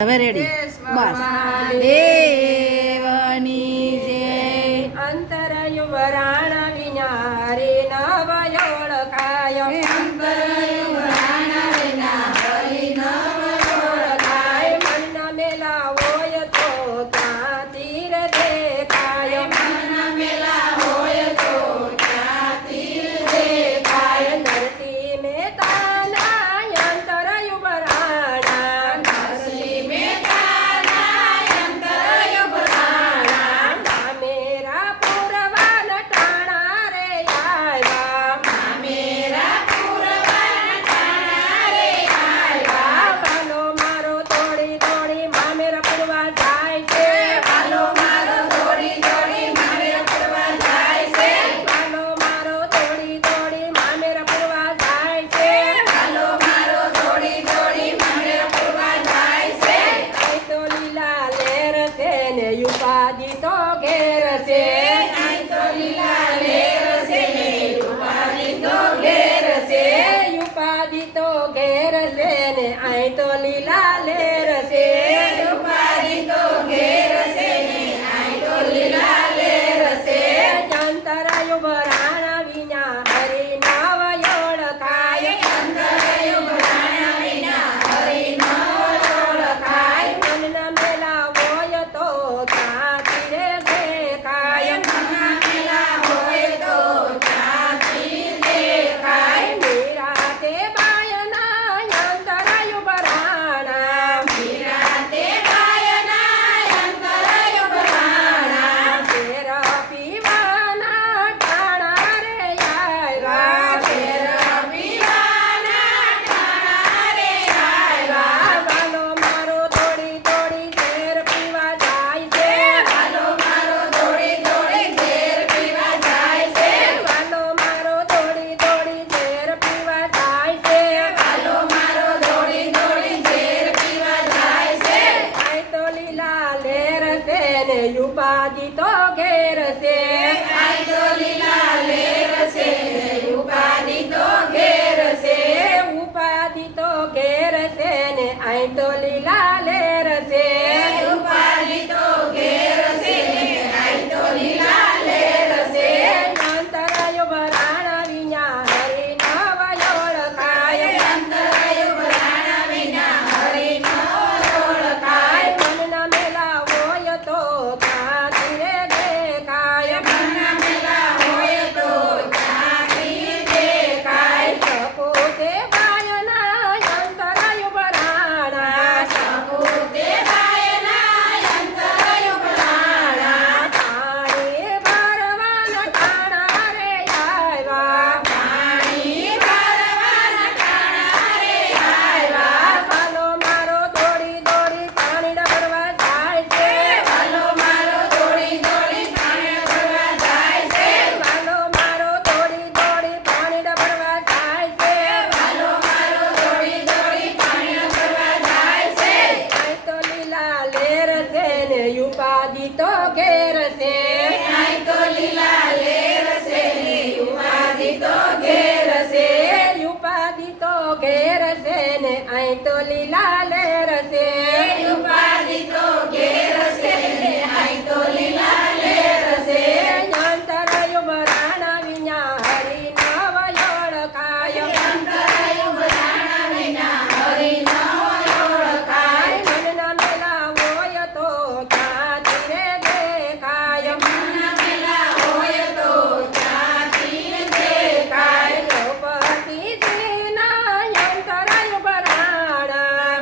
હવે રેડી બસ દેવની જય અંતરયુ વરાણ વિના રે નવ ઓળખાય અંતરયુ વરાણ વિના હરી નવ ઓળખાય મનના મેલા હોય તો ત્યાં તીર દેખાય મનના મેલા હોય તો ત્યાં તીર દેખાય નરસિંહ મહેતાના અંતરયુ વરાણા નરસિંહ મહેતાના અંતરયુ વરાણા મેરા પુરવાન ટાણા રે આવ્યા મેરા પુરવાન ટાણા રે આવ્યા વાલો મારો દોડી દોડી મામેરા પુરવા જાય છે વાલો મારો દોડી દોડી મામેરા પુરવા જાય છે વાલો મારો દોડી દોડી મામેરા પુરવા જાય છે વાલો મારો દોડી દોડી મામેરા પુરવા જાય છે અહીં તો લીલા લેર છે ને ઉપાધિ તો ઘેર છે અહીં તો લીલા લેર છે ને ઉપાધિ તો ઘેર છે ઉપાધિ તો ઘેર છે ને અહીં તો લીલા લેર છે ઉપાધિ તો ઘેર છે ને અહીં તો લીલા લેર છે અંતરાયુ વરાણા વિના હરી નાવ ઓળખાય અંતરયુ વરાણા વિના હરી નો ઓળખાય મનના મેલા હોય તો ત્યાં તીરે દેખાય મનના મેલા હોય તો ત્યાં તીર દેખાય નિરાતે બાયના અંતરાયુ વરાણા નિરાતે ગાયના અંતરયુ વરાણા ઘેર પીવાના ટાણા રે આવ્યા ઘેર પીવાના ટાણા રે આવ્યા વાલો મારો દોડી દોડી ઘેર પીવા જાય છે વાલો મારો દોડી દોડી ઘેર પીવા જાય છે વાલો મારો દોડી દોડી ઘેર પીવા જાય છે વાલો મારો દોડી દોડી ઘેર પીવા જાય છે આય તો લીલા લેર છે ને ઉપાધિ તો ઘેર છે આઈ તો લીલા લેર છે ઉપાધિ તો ઘેર છે ઉપાધિ તો ઘેર છે ને આય તો લીલા લેર છે ઉપાધિ તો ઘેર છે આઈ તો લીલા લેર છે અંતરાયુ વરાણા વિના હરી નવ ઓળખાય અંતરયુ વરાણા વિના હરી નો ઓળખાય મનના મેલા હોય તો ત્યાં તીરે દેખાય મનના મેલા હોય તો ત્યાં તીર દેખાય સપોતે બાયના અંતરાયુ વરાણા સપૂતે ગાયના અંતરયુ વરાણા પાણી ભરવાના ટાણા રે આવ્યા પાણી ભરવાના ટાણા રે આવ્યા વાલો મારો દોડી દોડી પાણી ભરવા જાય છે વાલો મારો દોડી દોડી પાણી ભરવા જાય છે વાલો મારો દોડી દોડી પાણી ભરવા જાય છે વાલો મારો દોડી દોડી પાણી ભરવા જાય છે આય તો લીલા લેર છે ને ઉપાધિ તો ઘેર છે આઈ તો લીલા લેર છે ઉપાધિ તો ઘેર છે ઉપાધિ તો ઘેર છે ને આય તો લીલા લેર છે ઉપાધિ તો ઘેર છે આઈ તો લીલા લેર છે અંતરાયુ વરાણા વિના હરી નવ ઓળખાય અંતરયુ વરાણા વિના હરી નો ઓળખાય મનના મેલા હોય તો ત્યાં તીરે દેખાય મનના મેલા હોય તો ત્યાં તીર દેખાય દ્રૌપદીજીના અંતરાયુ વરાણા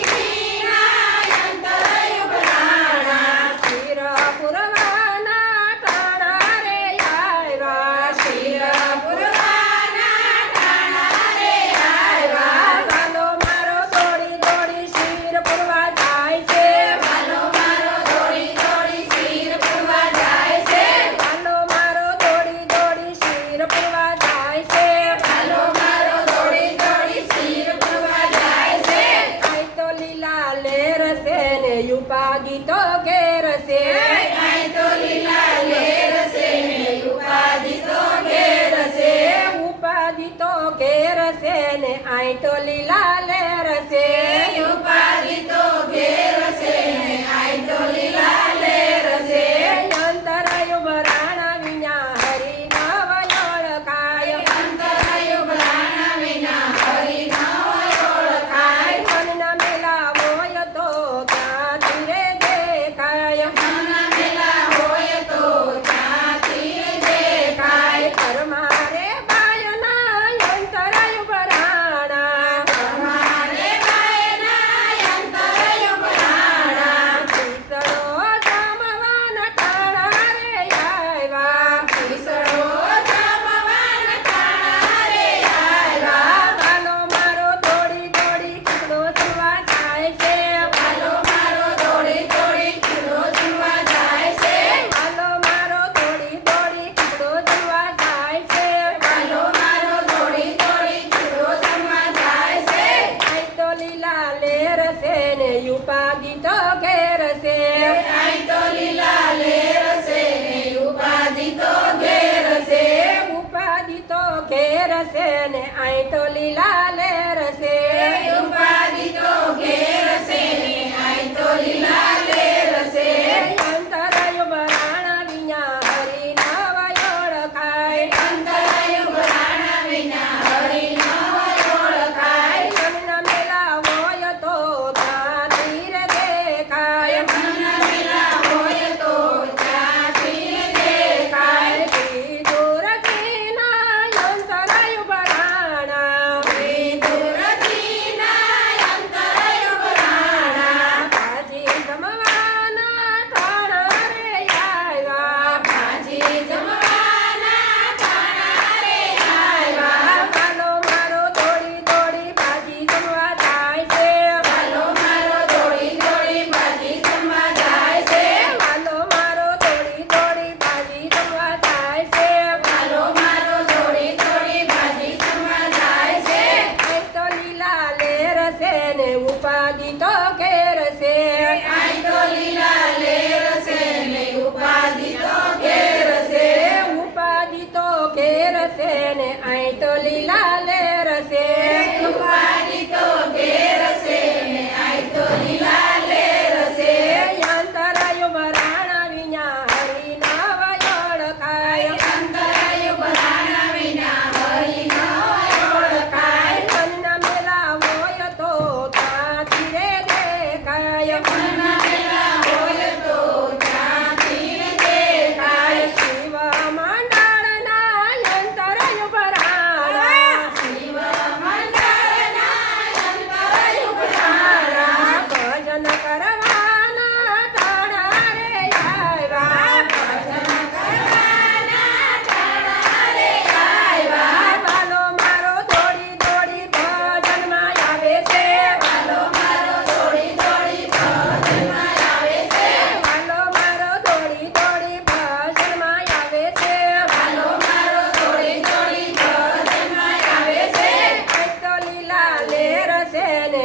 દ્રૌપદીના અંતરયુ વરાણા શિર પુરવાના ટાણા રે આવ્યા શિર પુરવાના ટાણા રે આવ્યા વાલો મારો દોડી દોડી શિર પુરવા જાય છે વાલો મારો દોડી દોડી શિર પુરવા જાય છે વાલો મારો દોડી દોડી શિર પુરવા જાય છે વાલો મારો દોડી દોડી શિર પુરવા જાય છે આય તો લીલા લેર છે ને ઉપાધિ તો ઘેર છે આઈ તો લીલા લેર છે ઉપાધિ તો ઘેર છે ઉપાધિ તો ઘેર છે ને આય તો લીલા લેર છે ઉપાધિ તો ઉપાધિ તો ઘેર છે અહીં તો લીલા લેર છે ને ઉપાધિ તો ઘેર છે ઉપાધિ તો ઘેર છે ને અહીં તો લીલા લેર છે ઉપાધિ તો ઘેર છે ને અહીં તો લીલા લેર છે અંતરાય બરાણા વિના હરી નવાય ઓળખાય અંતરાય ભરાણા વિના હરી ન ઓળખાય મનના મેલા હોય તો ત્યાં તીર દેખાય મનના મેલા હોય તો ત્યાંથી દેખાય દૂરથી ના અંતરાય બરાણા દૂરથી ના અંતરાય ભરાણા પાજી જમવાના ટાણા રે આવ્યા ભાજી જમવાના ટાણા રે આવ્યા વાલો મારો દોડી દોડી ભાજી જમવા જાય છે વાલો મારો દોડી દોડી ભાજી જમવા જાય છે વાલો મારો દોડી દોડી ભાજી જમવા જાય છે વાલો મારો દોડી દોડી ભાજી જમવા જાય છે અહીં તો લીલા લેર છે ને ઉપાધિ તો ઘેર છે અહીં તો લીલા લેર છે ને ઉપાધિ તો ઘેર છે ઉપાધિ તો ઘેર છે ને અહીં તો લીલા લેર છે ઉપાધિ તો ઘેર છે ને અહીં તો લીલા લેર છે અંતરાય મરાણા વિના હરી નવાય ઓળખાય અંતરાય ભરાણા વિના હરી ન ઓળખાય મનના મેલા હોય તો ત્યાંથી રે દેખાય મનના મેલા હોય તો ત્યાંથી દેખાય શિવ મંડળના અંતરાય ભરાણા શિવ મંડળના અંતરાય ભરાણા ભજન કરવાના ટાણા રે આવ્યા ભજન કરવાના ટાણા રે આવ્યા વાલો મારો દોડી દોડી ભજનમાં આવે છે વાલો મારો દોડી દોડી ભજનમાં આવે છે વાલો મારો દોડી દોડી ભજનમાં આવે છે વાલો મારો દોડી દોડી ભજનમાં આવે છે અહીં તો લીલા લેર છે ને